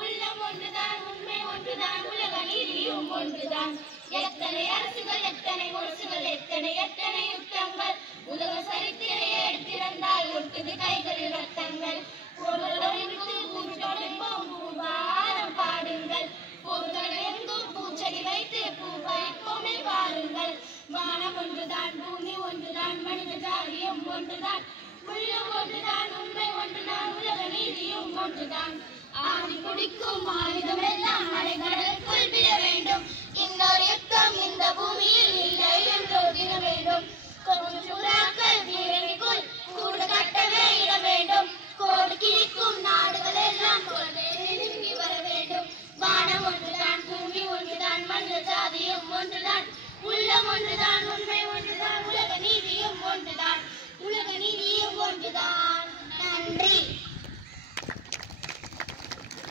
உள்ளம் ஒன்றுதான், உண்மை ஒன்றுதான், உலக நீதியும் ஒன்றுதான். எத்தனை அரசுகள், எத்தனை முரசுகள், எத்தனை எத்தனை யுத்தங்கள், உலக சரித்திரை எடுத்திருந்தால் ஒட்டுது கைகளில் ரத்தங்கள். பாடுங்கள், போர்கள் எங்கும் பூச்செடி வைத்து பூ பறிப்போமே பாருங்கள். வானம் ஒன்றுதான், பூமி ஒன்றுதான், மனித ஜாதியும் ஒன்றுதான். உள்ளம் ஒன்றுதான், உண்மை ஒன்றுதான், உலக நீதியும் ஒன்றுதான். ஆதி குடிக்கும் ஆயுதம் எல்லாம் அலைகடலுக்குள் விழ வேண்டும். இன்னொரு யுத்தம் இந்த பூமியில் இல்லை என்றோ தின வேண்டும். கொஞ்சுறாக்கள் வீரனுக்குள் கூடு கட்டவே இட வேண்டும். கோடு கிழிக்கும் நாடுகள் எல்லாம் நெருங்கி வர வேண்டும். வானம் ஒன்றுதான், பூமி ஒன்றுதான், மனித ஜாதியும் ஒன்றுதான். உள்ளம் ஒன்றுதான், உண்மை